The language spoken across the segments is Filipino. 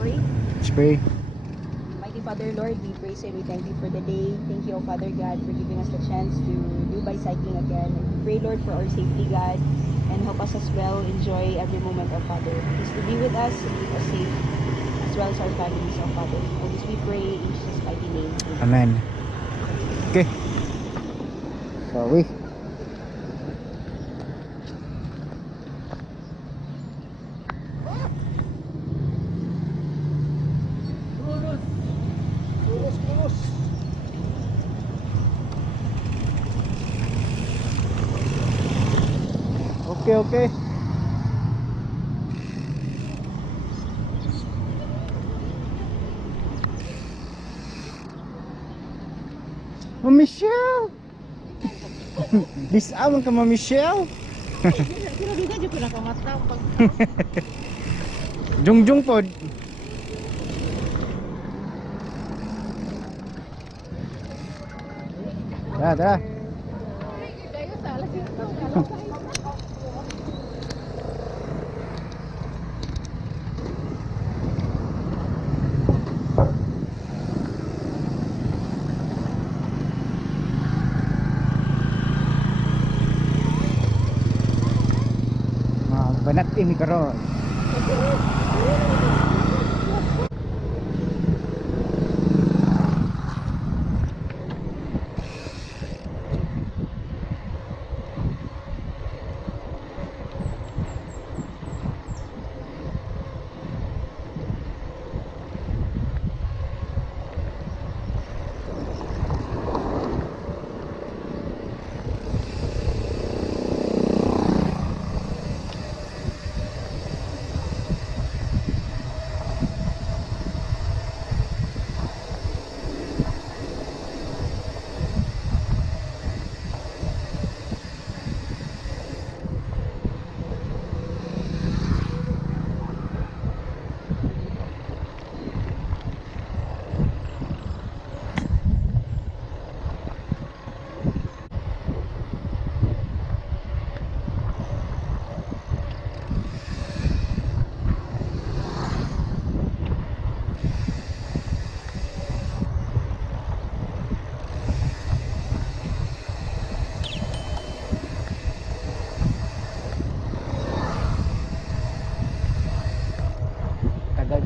pray. Let's pray. Mighty Father Lord, we praise and we thank you for the day. Thank you, O Father God, for giving us the chance to do bicycling again. And we pray, Lord, for our safety, God, and help us as well enjoy every moment, O Father. Just to be with us and keep us safe, as well as our families, O Father. All this we pray in Jesus' mighty name. Amen. Okay. So we. Okay, okay. Ma'am Michelle! Disawang ka, Ma'am Michelle! Pero di na dyan ko nakamata pag Jungjung pod. Tara, tara. Banat ini karon.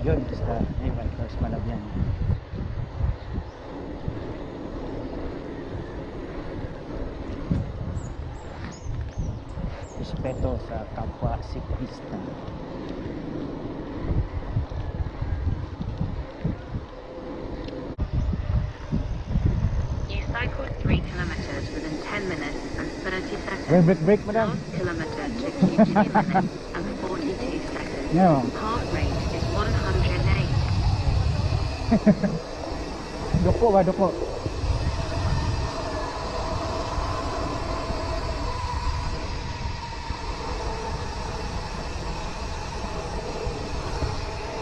Yun, basta ewan, first malabyan. Respeto sa kapwa siklista. You cycled 3 kilometers within 10 minutes and 30 seconds. Break, madam. Last kilometer took you 2 minutes and 42 seconds. No. Heart rate is 108. Doko ba, doko?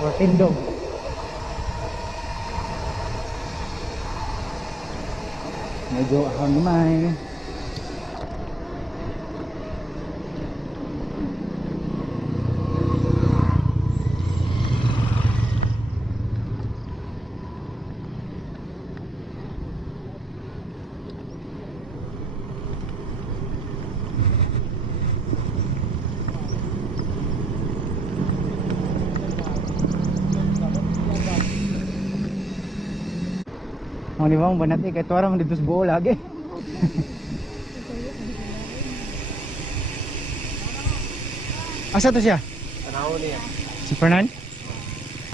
Or tindog. Medyo hangmay. Mau ni bang banat kay tuara man dito sa buo lagi. Asa to siya? Tanaw niya. Si Fernan?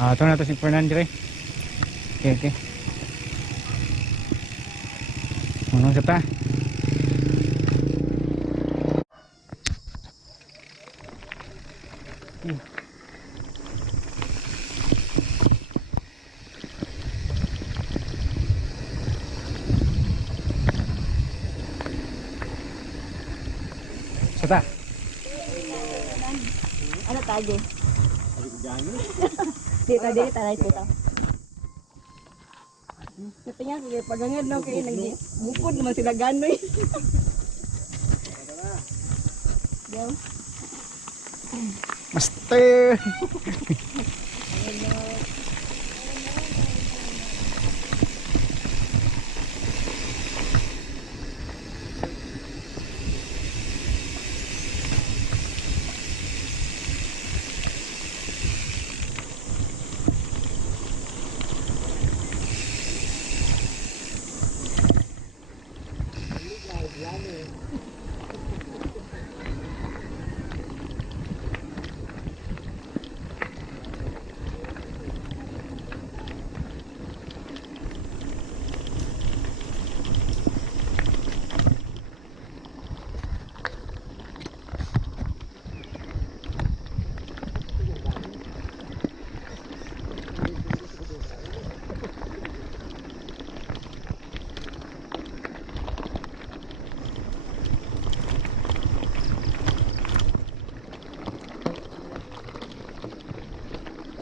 Ah, ito na to si Fernan dire. Okay, okay. Ano sa ta? Sata. ano tayo? Dito, dito, dito. Ito nga, kaya pagangad no, kaya nagbupod naman sila ganoy. Go. Master.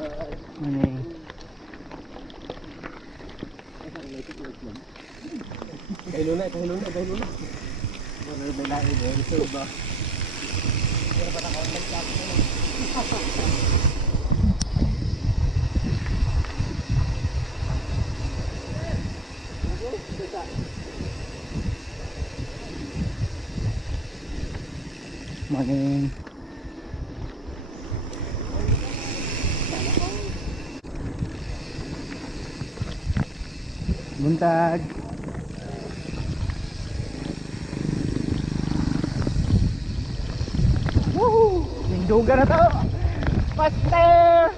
Morning. Kahiluna. May lain eh. Reserve ba? Morning. Buntag. Woohoo! Lingduga na to! Master!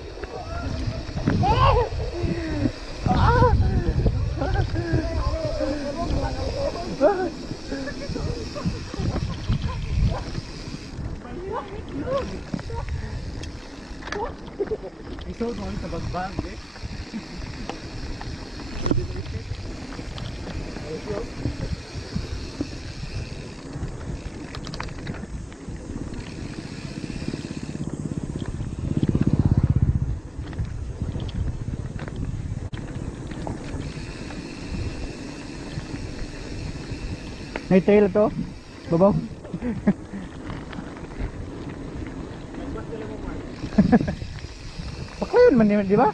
Ah! Isod mo sa bagbag eh. May trail to? Babaw? Baka yun man yun, di ba?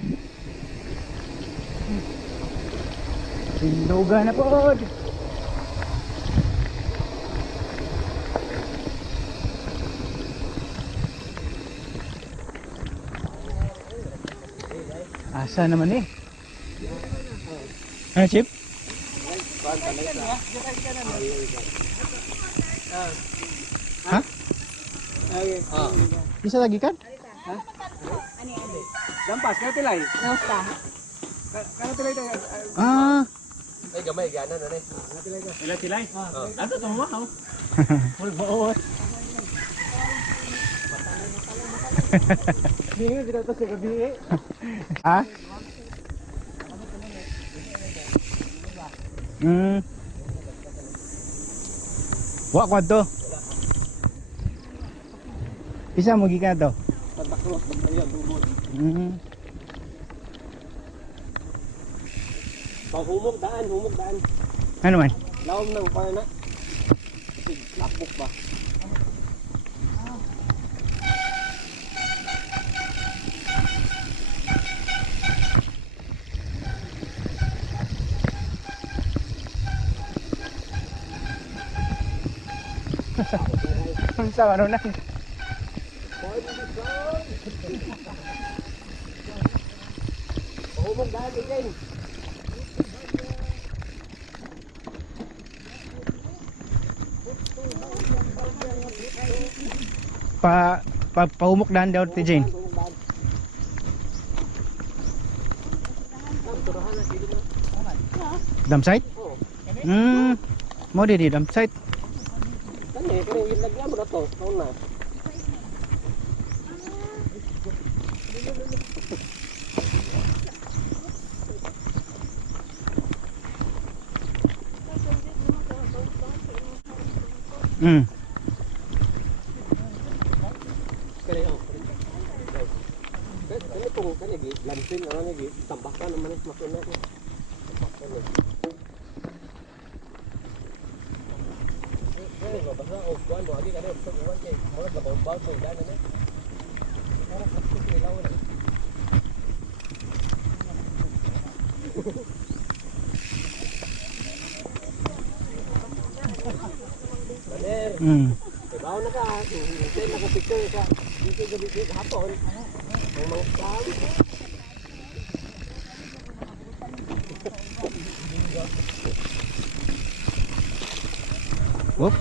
Lingduga na po. Asa naman eh? Ano, Chip? Ha? Isa lagi kan? Dampas, kaya tilay. Kamusta? Kaya tilay tayo. Ah, Ay, gamay, gana na eh. Tilay? Ato, tumawa. Mulbaot. Hindi nga, dito sa gabi eh. ha? Wa kwa to. Isa mo gikan to. Pagtakros, pagtayan, tubod. Humog daan. Ano man? Laom ng para na. Lapok ba? Sa ano na? Humog daan, Jen. Pahumok dahan daw ti Jane. Dam site? Mo di dam site. Kani yung lagyan mo na to. Kaon na. Kani kung kani gi lansin ano ni gi tambakan naman is makuna ko. Tambakan ni. Basta og kuan mo agi kani sa kuan kay mo na baw mo ilan na. Para kapit ni law na. Bawa na ka, hindi nakapicture sa dito gabi hapon. Ang mga tao. Whoop.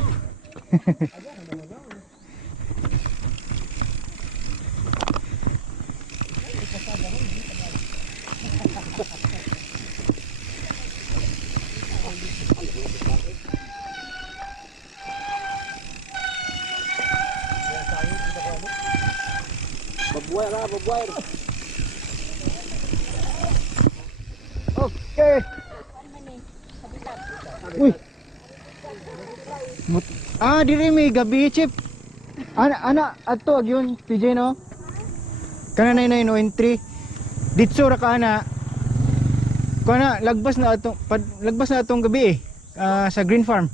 Babuay. Okay. Uy. Diri may gabi chip. Ana ato ag yun PJ no. Kana 99 entry. Ditso ra ka na. Kana lagbas na atong gabi sa Green Farm.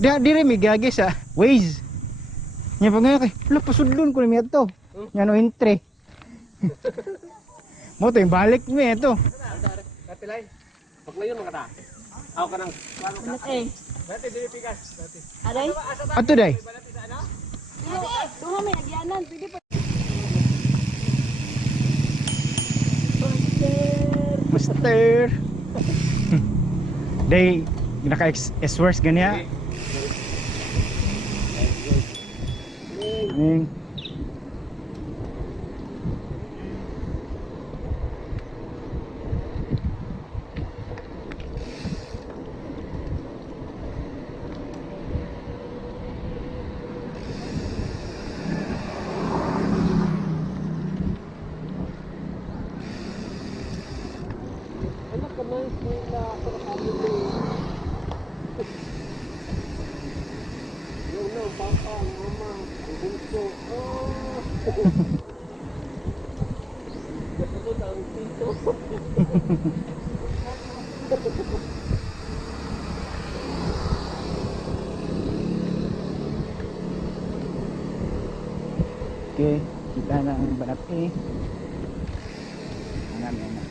Dire mi gagi sa Waze. Nya pag nga kay, wala pasudlon ko ni ato. Nya no entre. Mo to yung balik mi ito. Katilay. Paglayon mga ta. Ako ka nang plano ka. Anak eh. Dati dili pikas. Dati. Aray? Ato day. Tuha may agyanan. Pwede pa. Master. Day naka S-works ganiya. Ning Anak ka man sila ako na kami mo. Yung na, papa, mama, ang bunso. Ito na ang tito. okay, kita na ang banat eh. Ano.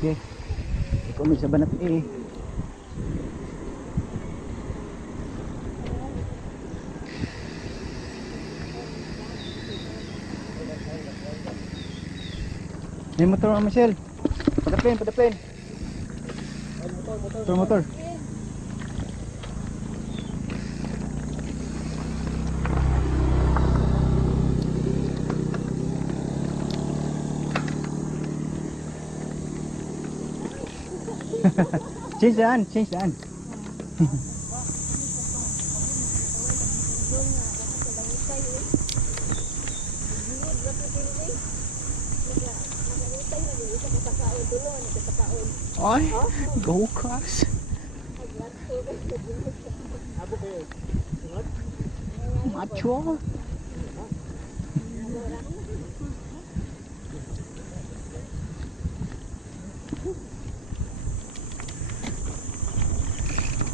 Okay. Ikaw may sa banat eh. May motor ang Michelle. Padaplane. Motor. Change daan. Ay, go cars. Macho.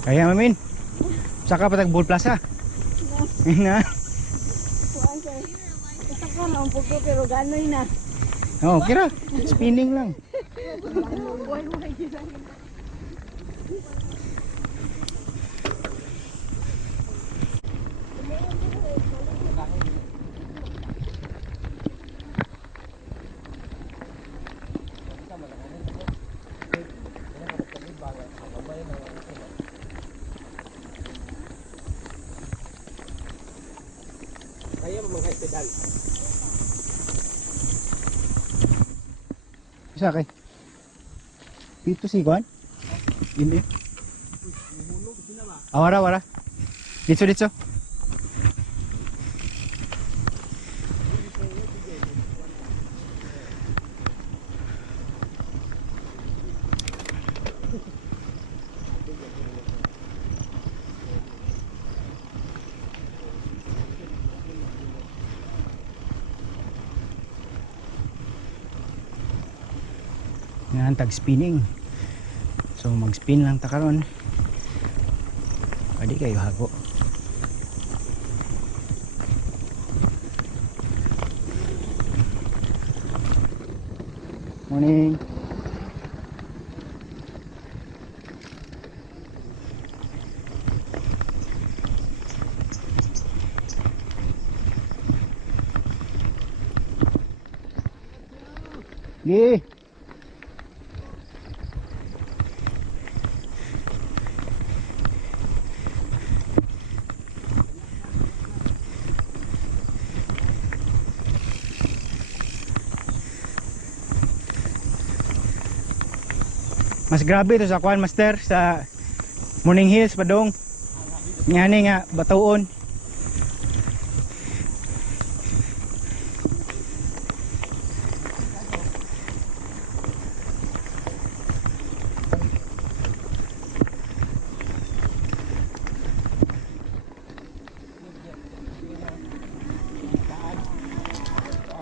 Kaya mamin. Saka patag Bull Plaza. Na. Kuan sir. Ito ka na umpog ko pero ganoy na. Oh, kira. Spinning lang. Kaya mo mga pedal. Isa kay. Pito si Juan. Ini. Wara. Dito. Yan tag spinning. So mag spin lang ta karon. Pwede kayo hago. Morning. Yeah. Mas grabe to sa Kwan Master sa Morning Hills padong. Ngani nga batuon.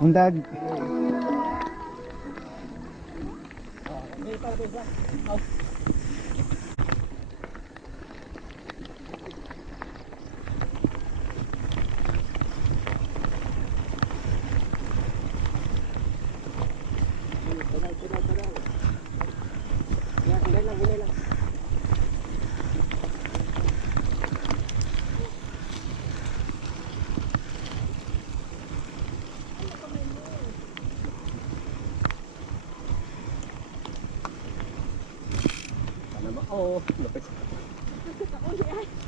Undag. Oo, lapit.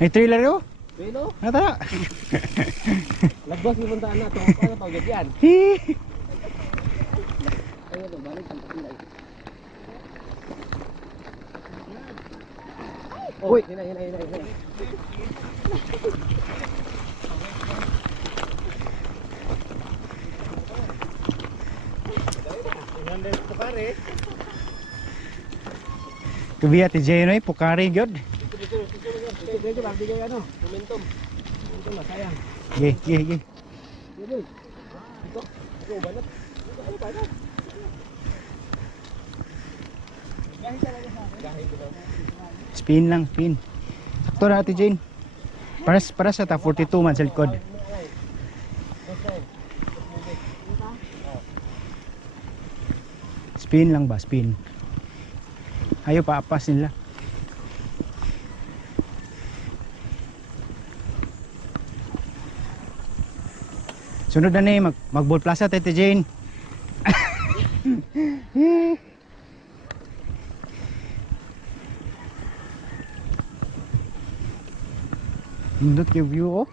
Ay trailer yo. Pero, Nata. lagbas yung puntaan na. Tungkol pa na tawag yan. Ano ito, balik ang patilay. Oh, Uy. hina. Kubiya ti Jenoy Pukari gyud. Dito lang, bigay ano, momentum. Momentum na, sayang. Ge. Dito. Ito, banat. Ano pa na? Gahit ko na. Spin lang, spin. Sakto na ati Jane. Para sa ta 42 man sa likod. Spin lang ba, spin. Ayaw paapas nila. Sunod na ni mag-ball plaza Tete Jane. Nindot yung view oh.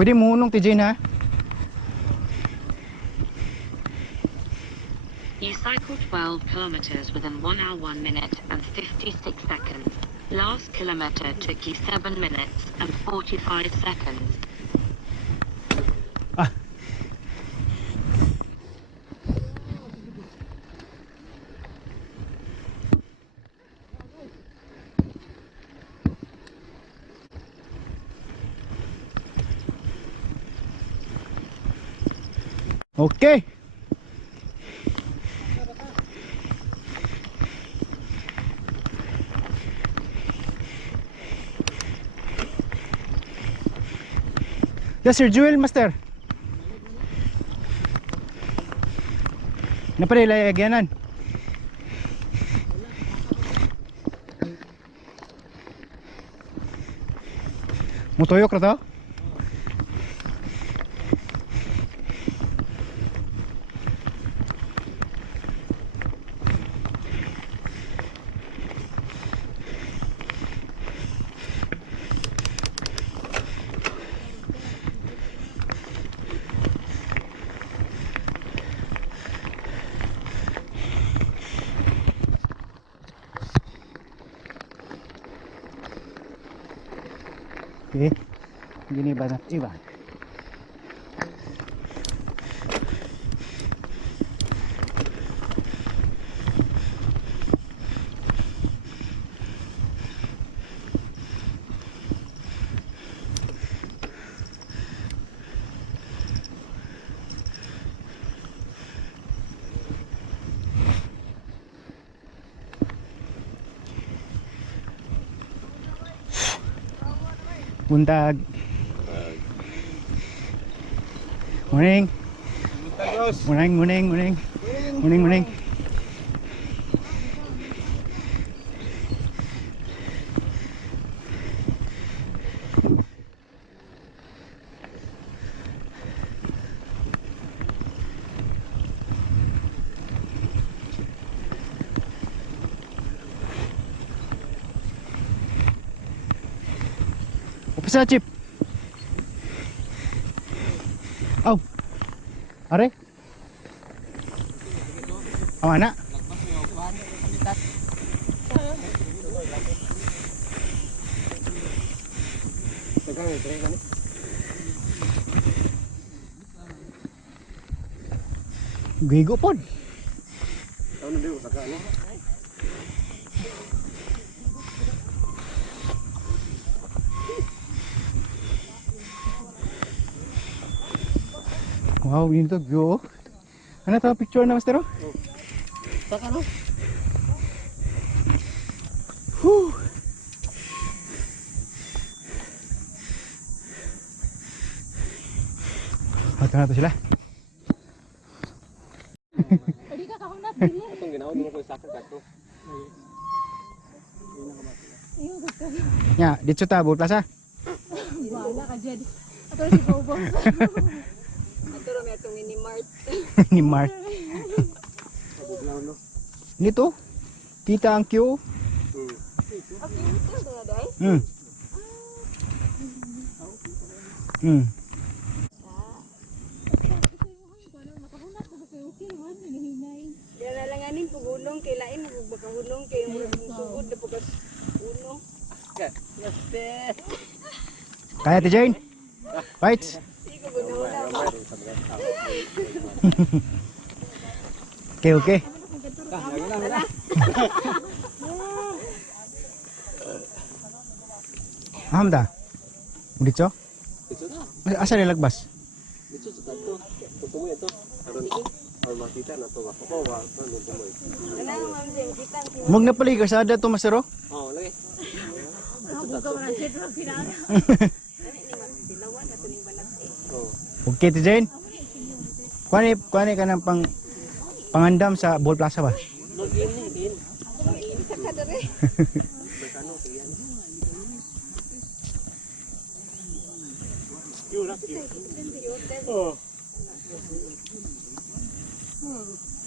Pwede munong ti Jane ha. You cycled 12 kilometers within 1 hour 1 minute and 56 seconds. Last kilometer took you 7 minutes and 45 seconds. Ah. Okay. Yes, Sir Jewel, Master. Naparilay agyanan. Mutuyok na to? Okay. Gini ba na? Iba. Buntag. Morning. Morning. Upisa chip. Oh. Are? Oh, anak. Gigo pod. Ano din sa kano? Wow, yun to view. Ano to picture na master? Sa kano? Whew. Ito na to sila. Itong ginawa mo ko sa kato. Ya, dito ta Bull Plaza. Wala ka dyan. Ato si Bobo. Ato rin itong mini-mart. Ni Mark. No. Dito. Kita ang queue. Okay, ito na day. Hmm. Hmm. Kaya nalanganin pagulong kay lain magpagulong kay sugod na pagkas uno. Kaya ti Jane. Right. Hindi ko ganaw na. Okay, okay. Hamda. Dito? Ito na. Asa nilagbas? Dito sa kato. Tutumoy ito. Aron or makita na to ako. Wa ano tumoy. Wala mo ma'am Jane, kita ang siwa. Mug na pali kasada to masero. Oh, lagi. Dilawan na ito ning balat eh. Oh. Okay ti Jane. Kuani ka ng pangandam sa Bull Plaza ba? Login din. Isa ka dere. Kano tiyan. Oh.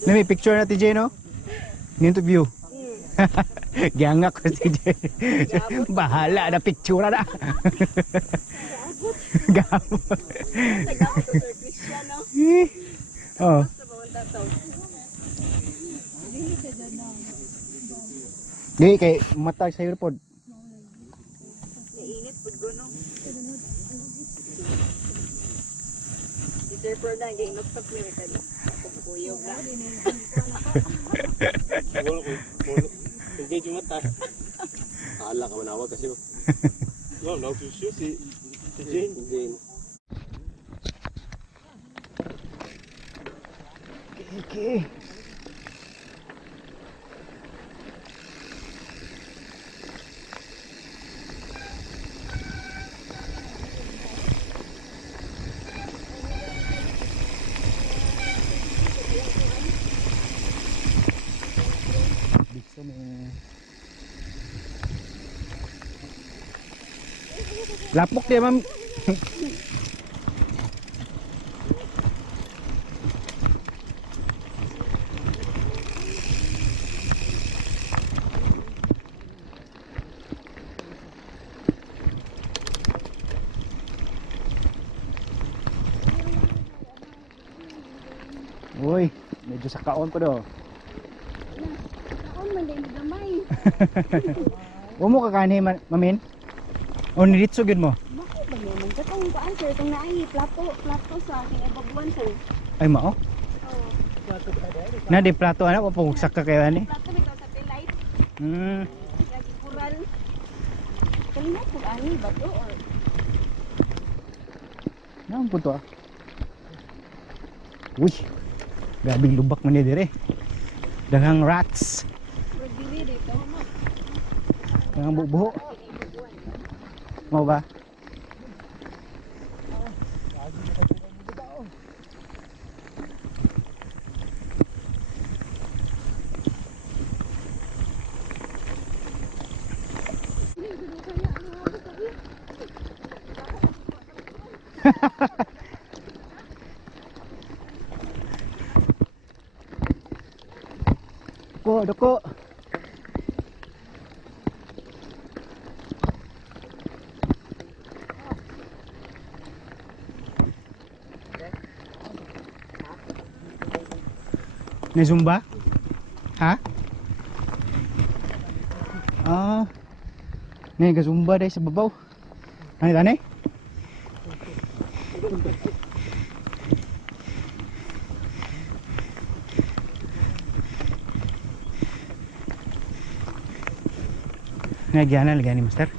Na may picture na ti Jane no? Nito view. Giangak ko si Jane. Bahala na picture na. Gamo. Taga ko Sir Christian no. Oh. Sa bawanta to. Di kay mata sa pod. Nainit pud gono. Therefore na gay noktok ni kani. Kuyog na. Wala ko. Hindi cuma ta. Ala ka manawa kasi. No, no, si Jane. Jane. Okay. Lapok dia ma'am. Uy, medyo sakaon ko do. Kaon man din gamay. Umo ka kanhi mamin? O niritso gid mo? Mako ba naman katong kuan sir tong naay plato sa aking ibabuan sir. Ay mao. Oh. Na di plato ana o pagugsak ka kayo ani. Plato may satellite. Lagi kural. Kanina kung ani ba to or Nang puto ah. Uy. Grabing lubak man ni dire. Daghang rats. dili dito mo. Daghang bubuho. Mau ba? Doko. Na Zumba? Ha? Ah. Nih Zumba deh sa babaw. Ano tani? Nagyana lagi ni master.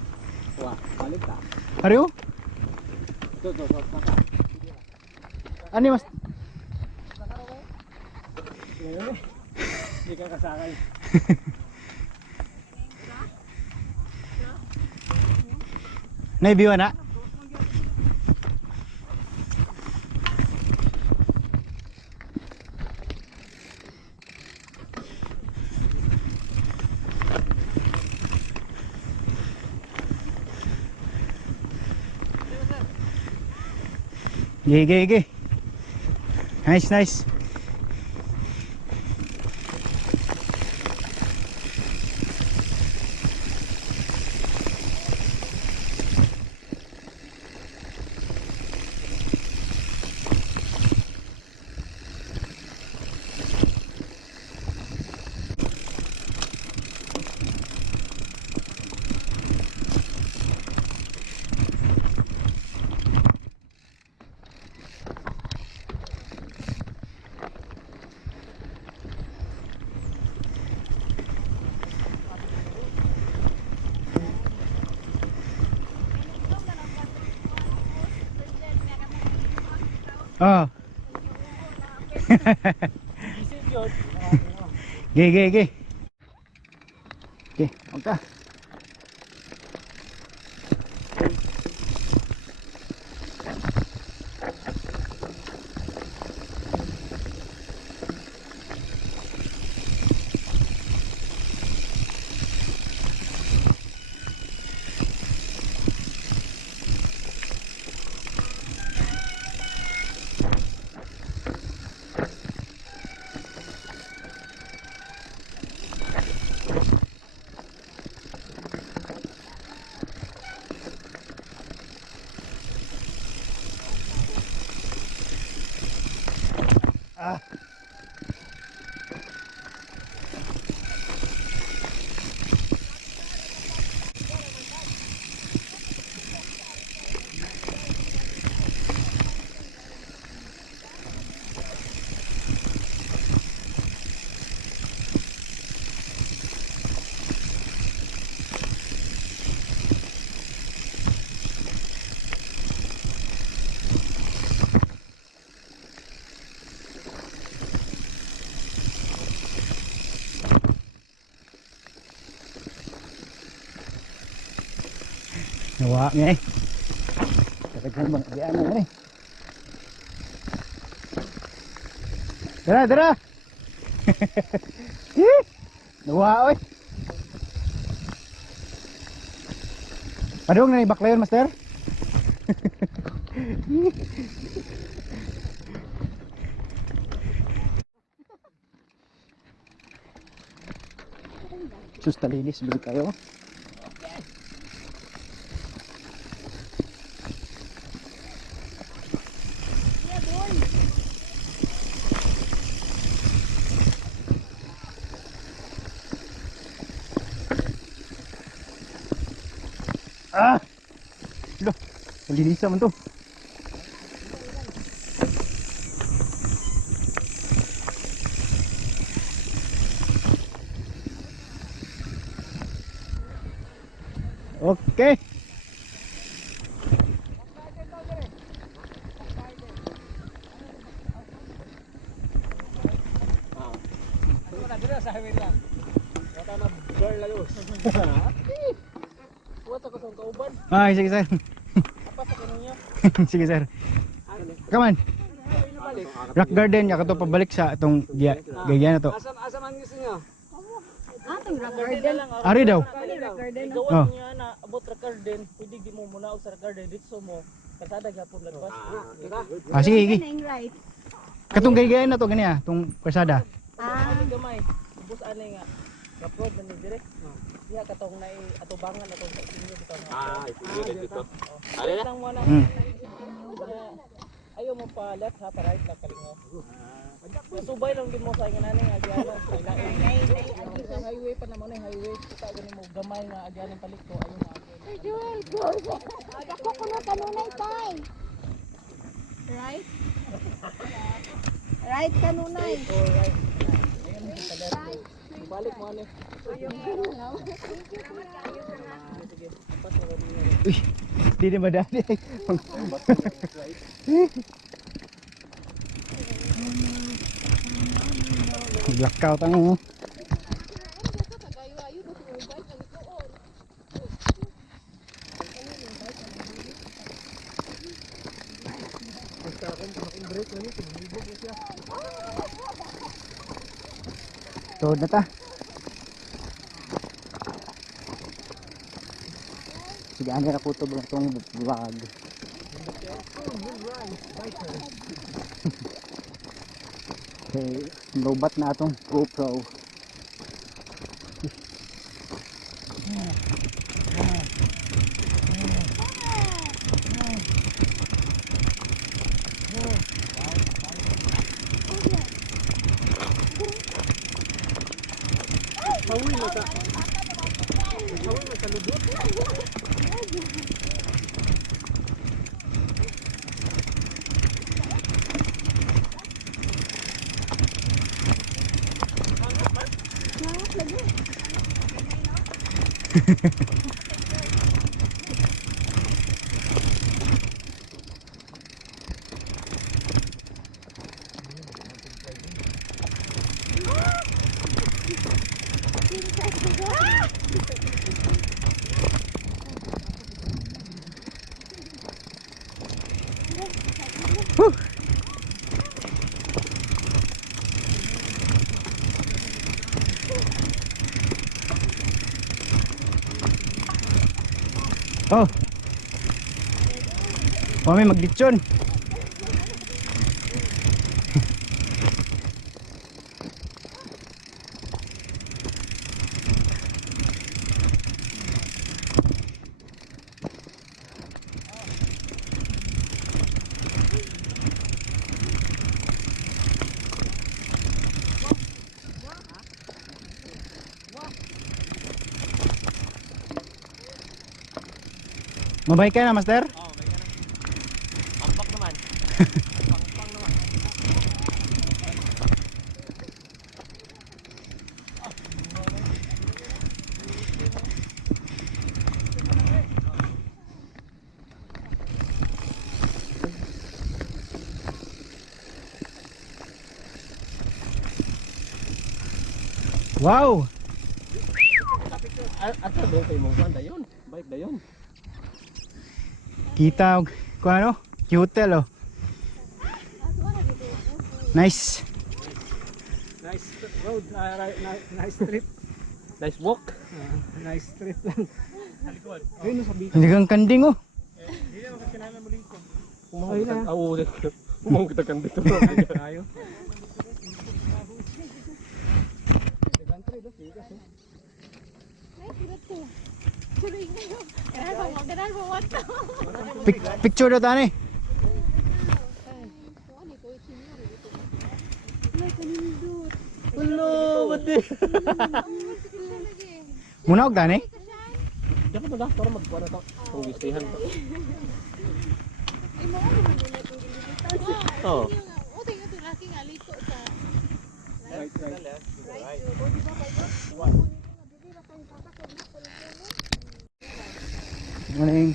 Wah, balik ka. Ariyo? Tuh, saka. Ano mas? Hindi ka kasakay. Naibiwan na? Gigi. Nice. Oh. Gigi. Okay, okay. Nawa niya eh. Kapag bang diyan na eh. Dara. Nawa oy. Padung na ni baklayon master. Sus talinis beli kayo. Loh, malinisan man to. Okay. Sa highway lang. Wata na girl layo. Wata ko sa kauban. Sige sir. Apa sa kanunyo? Sige sir. Come on. Rock Garden, ako to pabalik sa itong gaya na to. Asa man gusto niyo? Atong rock garden. Ari daw. Rock garden. Oh. Gawan niya na abot rock garden, pwede di mo muna og sa rock garden dito mo. Kasada gyapon ladwas. Sige. Right. Katong gaya na to ganiya, tong kalsada. Ani gamay. Ubos ani nga. Kapod man ni dire. Diha katong nay atubangan atong sa inyo bitaw nga. Dito. Ari lang mo na. Hmm. Ayaw mo pa left ha, pa right lang kalingo. Subay lang din mo sa ingana nga agyanan sa ilain. Sa highway pa naman ay highway. Kita gani mo gamay nga agyanan palit ko ayaw na agyanan. Ako kuno kanunay tay. Right? Right kanunay. Alright. Ayun sa tagal. balik mo ano. Sige. Pas na kami. Uy, di na madali. Blackout ang Tuhod na ta. Sige, ani ra kutob lang tong vlog. Okay, lobat na atong GoPro. Oh. Mami magditsyon. Mabay ka na, Master? Oo, may ka na. Ampak naman. Pang naman. Wow! Asa ba kayo mo banda yun? Bike na yun. Kita kung ano? Hotel oh. Nice. Nice road, nice trip. Nice walk. Nice trip lang. Ayun no sabi. Haligang kanding oh. Kumahal kita. Oo, kumahal kita kan dito. Tayo. Picture daw tani. Hello, bati. Muna og tani. Dapat na para magkuha na to. Kung gustihan to. Oo. Morning.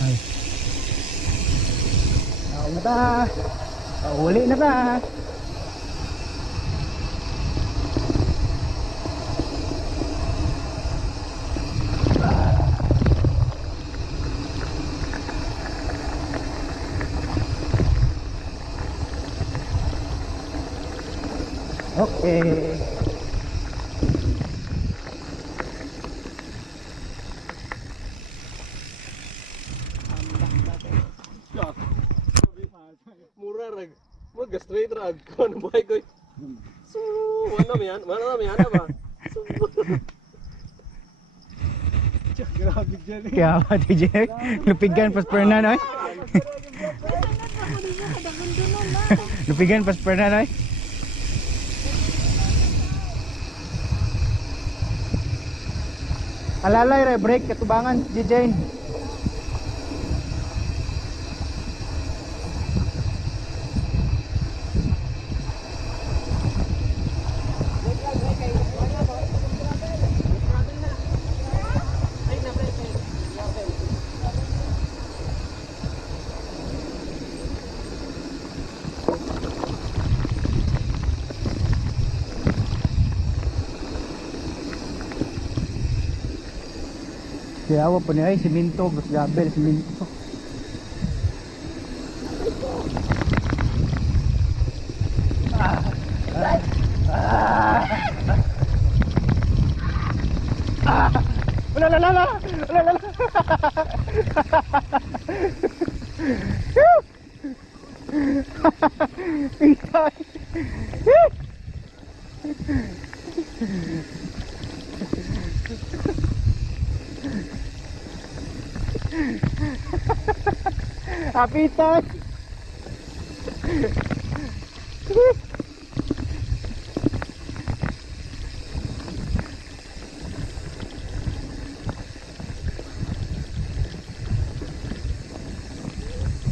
Ay. Ako na ta. Uli na ta. Okay. Mura rag. Mag straight rag. Kuan buhay ko. So, mana mi ana ba? So, Grabe dyan eh. Kaya ba DJ? Lupigan pas perna noy. Lupigan pas perna noy. Alalay re break katubangan DJ. Kaya awa pa niya ay siminto, mas gabel siminto. La la la la la la la. Itay. Happy time.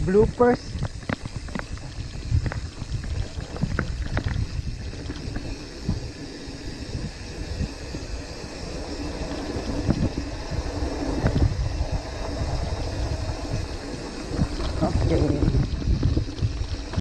Bloopers.